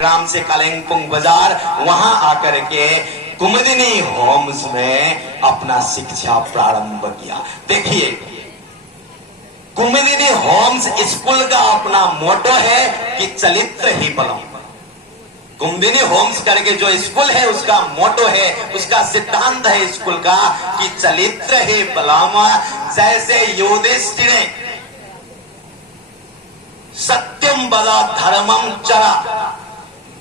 ग्राम से कालिंपोंग बाजार वहां आकर के कुमुदिनी होम्स में अपना शिक्षा प्रारंभ किया। देखिए, कुमुदिनी होम्स स्कूल का अपना मोटो है कि चरित्र ही बलम। कुमुदिनी होम्स करके जो स्कूल है उसका मोटो है, उसका सिद्धांत है स्कूल का कि चरित्र ही बलम। जैसे युधिष्ठिर ने सत्यम बदा धर्मम चरा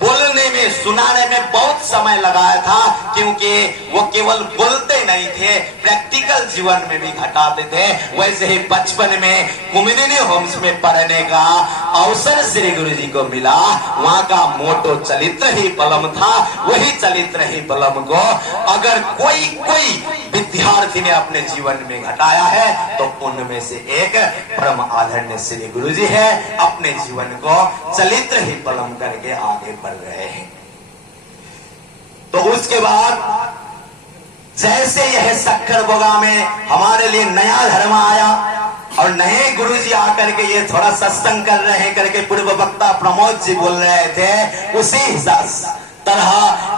बोलने में सुनाने में बहुत समय लगाया था, क्योंकि वो केवल बोलते नहीं थे, प्रैक्टिकल जीवन में भी घटाते थे। वैसे ही बचपन में कुमुदिनी होम्स में पढ़ने का अवसर श्री गुरु जी को मिला। वहां का मोटो चरित्र ही बलम था। वही चरित्र ही बलम को अगर कोई विद्यार्थी ने अपने जीवन में घटाया है तो उनमें से एक परम आदरणीय श्री गुरु जी है। अपने जीवन को चरित्र ही बलम करके आगे बढ़ रहे हैं। तो उसके बाद जैसे यह सक्करबोगा में हमारे लिए नया धर्म आया और नए गुरु जी आकर के ये थोड़ा सत्संग कर रहे हैं करके पूर्व वक्ता प्रमोद जी बोल रहे थे, उसी तरह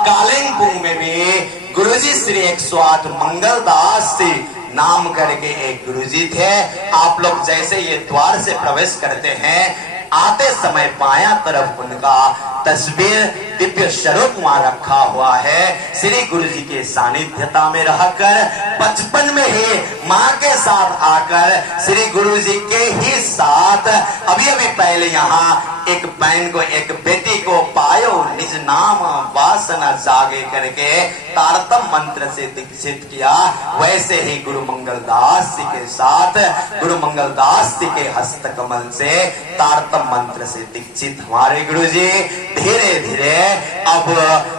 कालिंपोंग में भी गुरुजी श्री 108 मंगलदास जी नाम करके एक गुरुजी थे। आप लोग जैसे ये द्वार से प्रवेश करते हैं, आते समय बायां तरफ उनका तस्वीर दिव्य स्वरूप वहां रखा हुआ है। श्री गुरु जी के सानिध्यता में रहकर बचपन में ही माँ के साथ आकर श्री गुरु जी के ही साथ अभी पहले यहाँ एक बहन को, एक बेटी को पायो निज नाम वासना जागे करके तारतम मंत्र से दीक्षित किया। वैसे ही गुरु मंगलदास जी के साथ गुरु मंगलदास जी के हस्त कमल से तारतम मंत्र से दीक्षित हमारे गुरु जी धीरे धीरे अब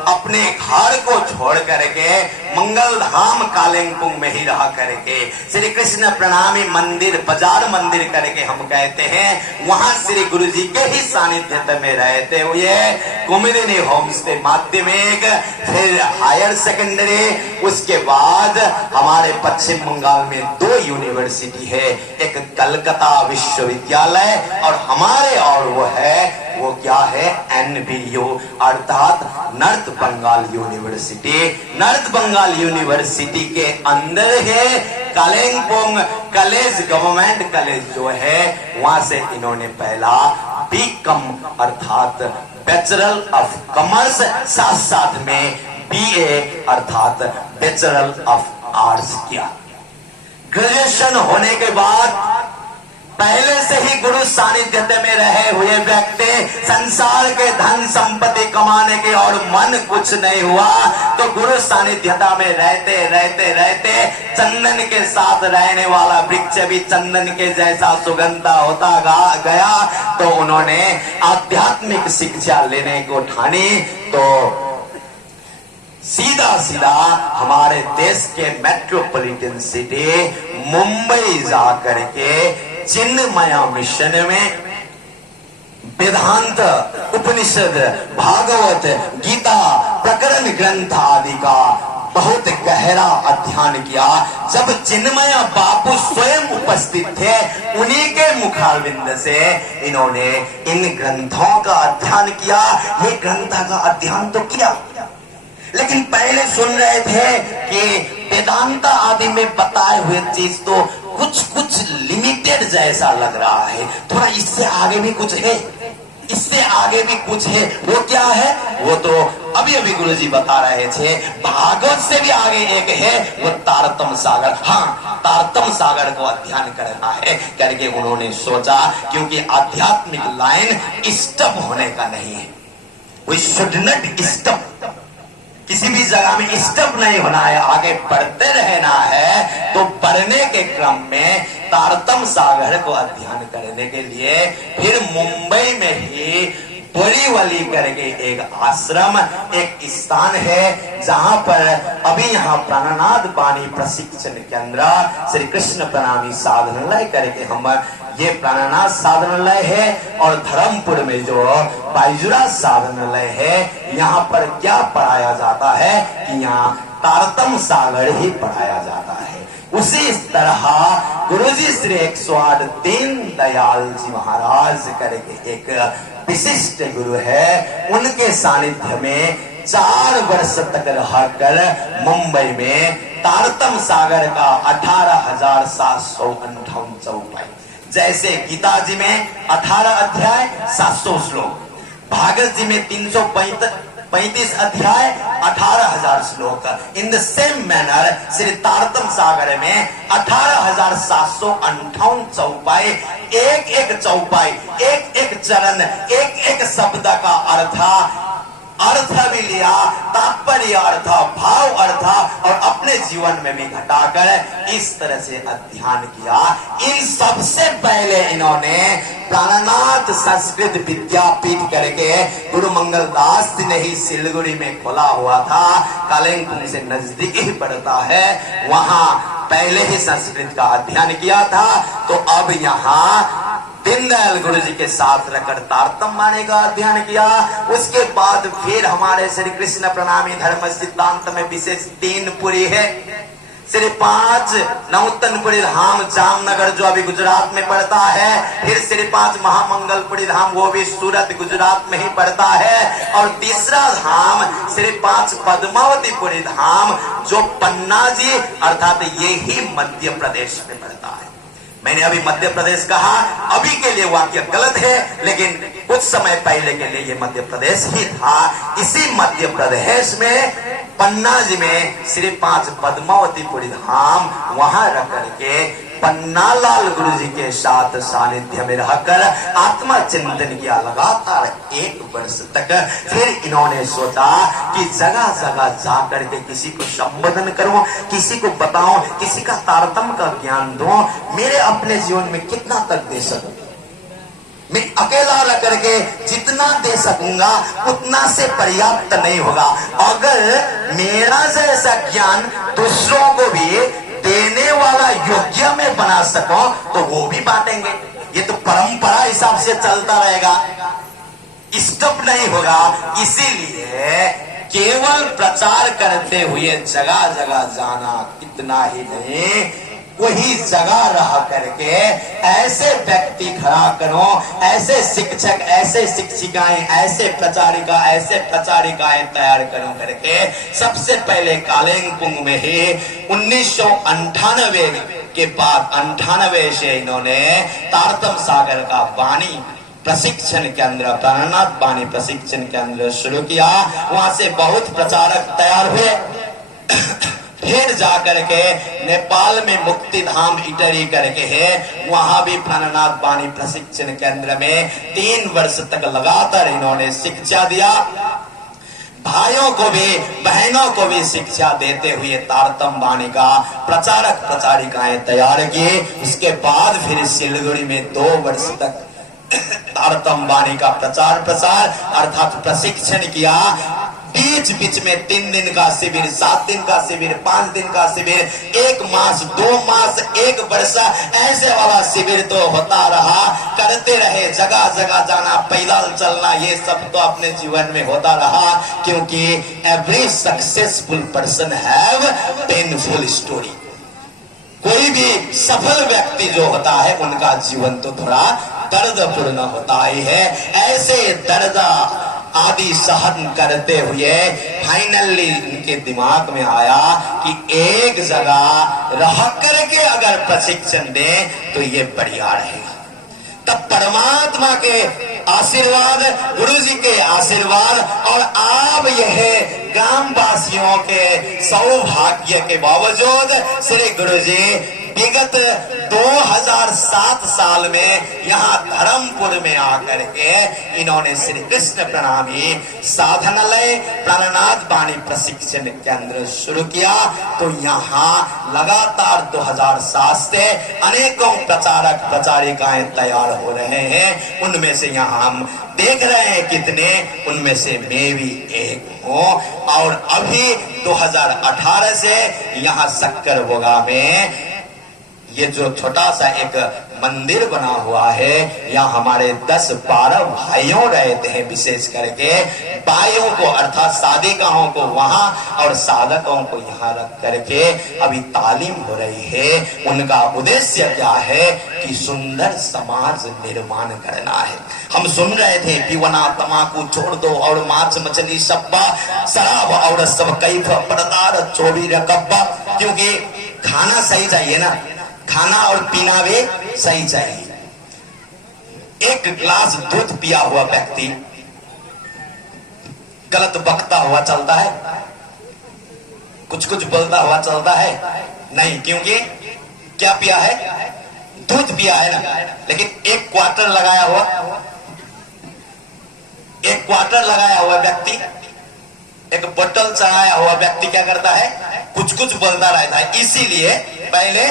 अपने घर को छोड़ करके मंगल धाम कालिंपोंग में ही रहा करके श्री कृष्ण प्रणामी मंदिर, बाजार मंदिर करके हम कहते हैं, वहां श्री गुरु जी के ही सानिध्य में रहते हुए कुमुदिनी होम्स के माध्यमिक, फिर हायर सेकेंडरी, उसके बाद हमारे पश्चिम बंगाल में 2 यूनिवर्सिटी है, एक कलकत्ता विश्वविद्यालय और हमारे और वो क्या है NBU अर्थात North Bengal University. North Bengal University के अंदर है कालिंपोंग कॉलेज, गवर्नमेंट कॉलेज जो है, वहां से इन्होंने पहला BCom अर्थात बैचलर ऑफ कॉमर्स, साथ साथ में BA अर्थात बैचलर ऑफ आर्ट्स किया। ग्रेजुएशन होने के बाद पहले से ही गुरु सानिध्य में रहे हुए व्यक्ति संसार के धन संपत्ति कमाने के और मन कुछ नहीं हुआ तो गुरु सानिध्यता में रहते रहते रहते चंदन के साथ रहने वाला वृक्ष भी चंदन के जैसा सुगंधा होता गया। तो उन्होंने आध्यात्मिक शिक्षा लेने को ठानी। तो सीधा हमारे देश के मेट्रोपॉलिटन सिटी मुंबई जाकर के चिन्मया मिशन में वेदांत, उपनिषद, भागवत, गीता, प्रकरण ग्रंथ आदि का बहुत गहरा अध्ययन किया। जब चिन्मय बापू स्वयं उपस्थित थे, उन्हीं के मुखारविंद से इन्होंने इन ग्रंथों का अध्ययन किया। ये ग्रंथ का अध्ययन तो किया, लेकिन पहले सुन रहे थे कि वेदांत आदि में बताए हुए चीज तो कुछ लिमिटेड जैसा लग रहा है, थोड़ा इससे आगे भी कुछ है, इससे आगे भी कुछ है। वो क्या है? वो तो अभी गुरुजी बता रहे थे, भागवत से भी आगे एक है, वो तारतम सागर। हाँ, तारतम सागर को अध्ययन करना है करके उन्होंने सोचा, क्योंकि आध्यात्मिक लाइन स्टॉप होने का नहीं है। वी शुड नॉट स्टॉप, किसी भी जगह में स्टॉप नहीं होना है, आगे बढ़ते रहना है। तो बढ़ने के क्रम में तारतम सागर को अध्ययन करने के लिए फिर मुंबई में ही बोरीवली करके एक आश्रम, एक स्थान है, जहां पर अभी यहाँ प्राणनाथ बानी प्रशिक्षण केंद्र श्री कृष्ण प्रणामी साधनालय करके हम ये प्राणनाथ साधनालय है। और धर्मपुर में जो बाइजुरा साधनालय है, यहाँ पर क्या पढ़ाया जाता है कि यहाँ तारतम सागर ही पढ़ाया जाता है। उसी तरह गुरुजी श्री 108 दीन दयाल जी महाराज करके एक विशिष्ट गुरु है। उनके सानिध्य में 4 वर्ष तक रहकर मुंबई में तारतम सागर का 18,758 चौपाई, जैसे गीता जी में 18 अध्याय 700 श्लोक, भागवत जी में 335 अध्याय 18,000 श्लोक, in the same manner Shri Tartam Sagar में 18,758 चौपाई, एक एक चौपाई, एक एक चरण, एक एक शब्द का अर्थ भी लिया, तात्पर्य अर्थ, भाव अर्थ और अपने जीवन में भी घटाकर इस तरह से अध्ययन किया। इन सबसे पहले इन्होंने प्राणनाथ संस्कृत विद्यापीठ करके गुरु मंगल दास जी ने ही सिलगुड़ी में खोला हुआ था, कालिंपुंग से नजदीक ही पड़ता है, वहां पहले ही संस्कृत का अध्ययन किया था। तो अब यहाँ दीनदयाल गुरु जी के साथ रहकर तारतम बाणी का अध्ययन किया। उसके बाद फिर हमारे श्री कृष्ण प्रणामी धर्म सिद्धांत में विशेष 3 पुरी है, श्री 5 नौतनपुरी धाम जामनगर जो अभी गुजरात में पड़ता है, फिर श्री 5 महामंगलपुरी धाम वो भी सूरत गुजरात में ही पड़ता है, और तीसरा धाम श्री 5 पद्मावतीपुरी धाम जो पन्ना जी अर्थात ये ही मध्य प्रदेश में पड़ता है। मैंने अभी मध्य प्रदेश कहा, अभी के लिए वाक्य गलत है, लेकिन कुछ समय पहले के लिए ये मध्य प्रदेश ही था। इसी मध्य प्रदेश में पन्ना जी में श्री 5 पद्मावतीपुरी धाम, वहां रह करके पन्नालाल गुरु जी के साथ सानिध्य में रहकर आत्मा चिंतन किया लगातार 1 वर्ष तक। फिर इन्होंने सोचा कि जगह जगह जाकर के किसी को संबोधन करूं, किसी को बताऊं, किसी का तारतम्य का ज्ञान दूं, मेरे अपने जीवन में कितना तक दे सकूं। मैं अकेला रह करके जितना दे सकूंगा उतना से पर्याप्त नहीं होगा। अगर मेरा जैसा ज्ञान दूसरों को भी देने वाला योग्य में बना सको तो वो भी बांटेंगे। ये तो परंपरा हिसाब से चलता रहेगा, स्टॉप नहीं होगा। इसीलिए केवल प्रचार करते हुए जगह जगह जाना इतना ही नहीं, वही जगह रह करके ऐसे व्यक्ति खड़ा करो, ऐसे शिक्षक, ऐसे शिक्षिकाएं, ऐसे प्रचारिकाएं तैयार करो करके सबसे पहले कालिंपुंग में ही 1998 के बाद 98 से इन्होंने तारतम सागर का वाणी प्रशिक्षण केंद्र, प्राणनाथ वाणी प्रशिक्षण केंद्र शुरू किया। वहां से बहुत प्रचारक तैयार हुए। फिर जाकर के नेपाल में मुक्ति धाम इटरी करके है, वहां भी प्राणनाथ वाणी प्रशिक्षण केंद्र में 3 वर्ष तक लगातार इन्होंने शिक्षा दिया। भाइयों को भी बहनों को भी शिक्षा देते हुए तारतम वाणी का प्रचारक प्रचारिकाएं तैयार किए। उसके बाद फिर सिलगुड़ी में 2 वर्ष तक तारतम वाणी का प्रचार प्रसार अर्थात प्रशिक्षण किया। बीच बीच में 3 दिन का शिविर, 7 दिन का शिविर, 5 दिन का शिविर, 1 मास, 2 मास, 1 वर्ष, ऐसे वाला शिविर तो होता रहा। करते रहे, जगह जगह जाना, पैदल चलना, ये सब तो अपने जीवन में होता रहा। क्योंकि every successful person have painful story. कोई भी सफल व्यक्ति जो होता है उनका जीवन तो थोड़ा दर्दपूर्ण होता ही है। ऐसे दर्द आदि सहन करते हुए फाइनली इनके दिमाग में आया कि एक जगह रह करके अगर प्रशिक्षण दे तो ये बढ़िया रहेगा। तब परमात्मा के आशीर्वाद, गुरु जी के आशीर्वाद और आप यह ग्राम वासियों के सौभाग्य के बावजूद श्री गुरु जी विगत 2007 साल में यहाँ धर्मपुर में आकर के इन्होंने श्री कृष्ण प्रणामी साधनालय प्राणनाथ वाणी प्रशिक्षण केंद्र शुरू किया। तो यहाँ लगातार 2007 से अनेकों प्रचारक प्रचारिकाएं तैयार हो रहे हैं। उनमें से यहाँ हम देख रहे हैं कितने, उनमें से मैं भी एक हूँ। और अभी 2018 से यहाँ सक्करबोगा में ये जो छोटा सा एक मंदिर बना हुआ है। यहाँ हमारे 10-12 भाइयों रहते हैं, विशेष करके भाइयों को अर्थात साधिकाओं को वहां और साधकों को यहाँ रख करके अभी तालीम हो रही है। उनका उद्देश्य क्या है कि सुंदर समाज निर्माण करना है। हम सुन रहे थे पीवना तमाकू छोड़ दो और मांस मछली सब्बा शराब और सब कैफ पड़दार चोरी रकब्बा, क्योंकि खाना सही चाहिए ना, खाना और पीना भी सही चाहिए। एक गिलास दूध पिया हुआ व्यक्ति गलत बकता हुआ चलता है, कुछ कुछ बोलता हुआ चलता है नहीं, क्योंकि क्या पिया है, दूध पिया है ना। लेकिन एक क्वार्टर लगाया हुआ व्यक्ति, एक बोतल चढ़ाया हुआ व्यक्ति क्या करता है, कुछ कुछ बोलता रहता है। इसीलिए पहले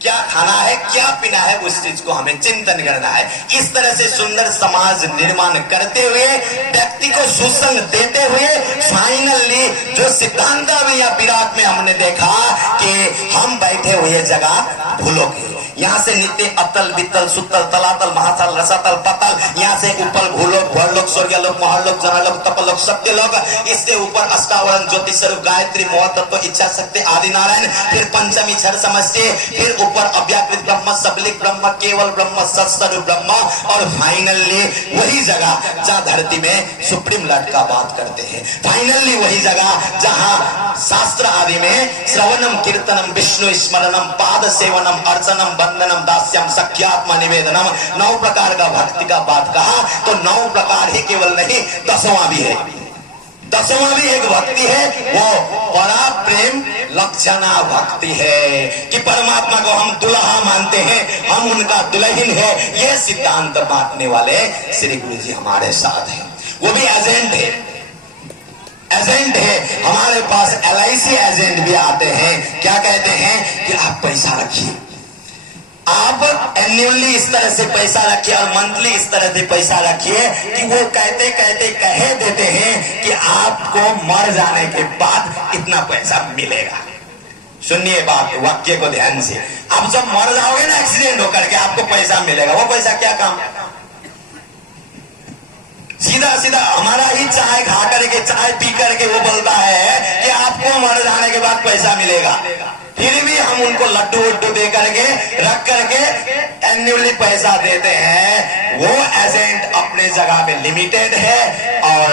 क्या खाना है क्या पीना है उस चीज को हमें चिंतन करना है। इस तरह से सुंदर समाज निर्माण करते हुए, व्यक्ति को सुसंग देते हुए, फाइनली जो सिद्धांत में या विराट में हमने देखा कि हम बैठे हुए जगह भूलोगे। यहाँ से नित्य अतल वितल सुतल तलातल महातल रसातल पतल, यहाँ से ऊपर भूलोक भरलोक स्वर्गलोक महालोक जनलोक तपलोक सत्यलोक, इससे ऊपर अष्टावरण ज्योति स्वरूप गायत्री मोहतत्व इच्छा शक्ति आदि नारायण, फिर पंचमी क्षर समस्या, फिर ऊपर अव्याकृत ब्रह्म सबलिक ब्रह्म केवल ब्रह्म सत्स्वरूप ब्रह्म, और फाइनली वही जगह जहाँ धरती में सुप्रीम लॉर्ड का बात करते हैं। फाइनली वही जगह जहाँ शास्त्र आदि में श्रवणम कीर्तनम विष्णु स्मरणम पाद सेवनम अर्चनम वंदनम दास्यम सख्यात्मा निवेदनम, 9 प्रकार का भक्ति का बात कहा। तो 9 प्रकार ही केवल नहीं, 10वां भी है। 10वां भी एक भक्ति है, वो बड़ा प्रेम लक्षणा भक्ति है कि परमात्मा को हम दुल्हा मानते हैं, हम उनका दुल्हन है। ये सिद्धांत बांटने वाले श्री गुरु जी हमारे साथ हैं। वो भी एजेंट है हमारे पास। LIC एजेंट भी आते हैं, क्या कहते हैं कि आप पैसा रखिए, आप एन्युअली इस तरह से पैसा रखिए और मंथली इस तरह से पैसा रखिए, कि वो कहते कहते कह देते हैं कि आपको मर जाने के बाद इतना पैसा मिलेगा। सुनिए बात, वाक्य को ध्यान से। आप जब मर जाओगे ना एक्सीडेंट होकर के, आपको पैसा मिलेगा। वो पैसा क्या काम, सीधा सीधा हमारा ही चाय खा करके चाय पी करके वो बोलता है कि आपको मर जाने के बाद पैसा मिलेगा। फिर भी हम उनको लड्डू वड्डू दे करके रख करके एन्युअली पैसा देते हैं। वो एजेंट अपने जगह पे लिमिटेड है, और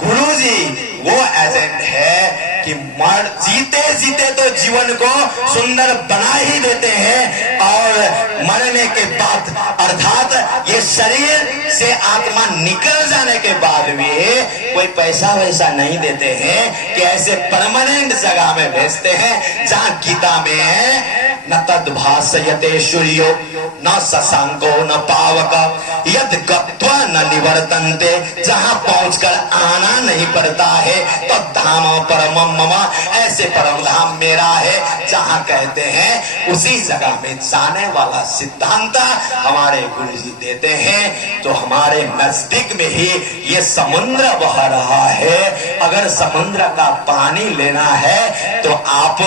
गुरुजी वो एजेंट है कि मर जीते जीते तो जीवन को सुंदर बना ही देते हैं, और मरने के बाद अर्थात ये शरीर से आत्मा निकल जाने के बाद भी कोई पैसा वैसा नहीं देते हैं, कि ऐसे परमानेंट जगह में भेजते हैं जहां गीता में है न तद भासयते सूर्यो न शशांको न पावक यद गत्वा न निवर्तन्ते, जहां पहुंचकर आना नहीं पड़ता है। तो धाम परमम मम, ऐसे परम धाम मेरा है जहां कहते हैं उसी जगह में जाने वाला सिद्धांत हमारे गुरु जी देते हैं। तो हमारे नजदीक में ही ये समुद्र बह रहा है। अगर समुद्र का पानी लेना है तो आप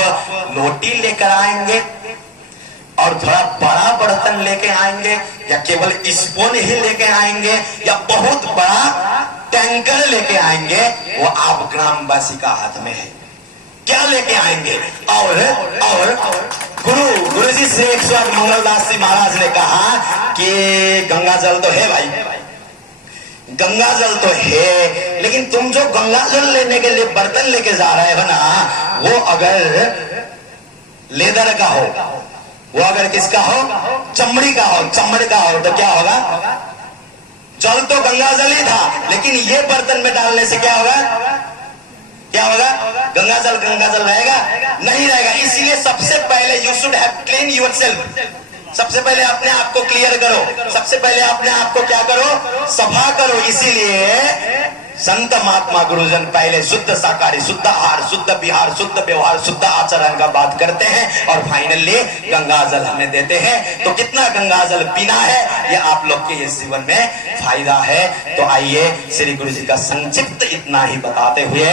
लोटी लेकर आएंगे और थोड़ा बड़ा बर्तन लेके आएंगे, या केवल स्पून ही लेके आएंगे, या बहुत बड़ा टैंकर लेके आएंगे, वो आप ग्रामवासी का हाथ में है। क्या लेके आएंगे? और गुरु जी श्री एक मंगलदास जी महाराज ने कहा कि गंगा जल तो है भाई, गंगा जल तो है, लेकिन तुम जो गंगा जल लेने के लिए बर्तन लेके जा रहे हो ना, वो अगर लेदर का हो, वो अगर किसका हो, चमड़ी का हो, तो क्या होगा? जल तो गंगा जल ही था, लेकिन ये बर्तन में डालने से क्या होगा? गंगा जल रहेगा? नहीं रहेगा। इसलिए सबसे पहले you should have clean yourself. सबसे पहले अपने आप को क्लियर करो, सबसे पहले अपने आप को क्या करो, सफा करो। इसीलिए संत महात्मा गुरुजन पहले शुद्ध शाकाहारी, शुद्ध आहार, शुद्ध विहार, शुद्ध व्यवहार, शुद्ध आचरण का बात करते हैं, और फाइनली गंगा जल हमें देते हैं। तो कितना गंगा जल पीना है, ये आप लोग के इस जीवन में फायदा है। तो आइए श्री गुरु जी का संक्षिप्त इतना ही बताते हुए,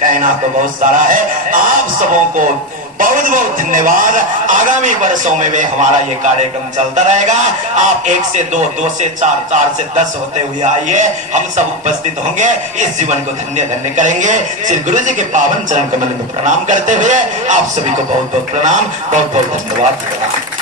कहना तो बहुत सारा है, आप सबों को बहुत बहुत धन्यवाद। आगामी वर्षों में भी हमारा ये कार्यक्रम चलता रहेगा। आप 1 से 2, 2 से 4, 4 से 10 होते हुए आइए, हम सब उपस्थित होंगे, इस जीवन को धन्य धन्य करेंगे। श्री गुरु जी के पावन चरण कमल में प्रणाम करते हुए आप सभी को बहुत बहुत प्रणाम, बहुत बहुत धन्यवाद।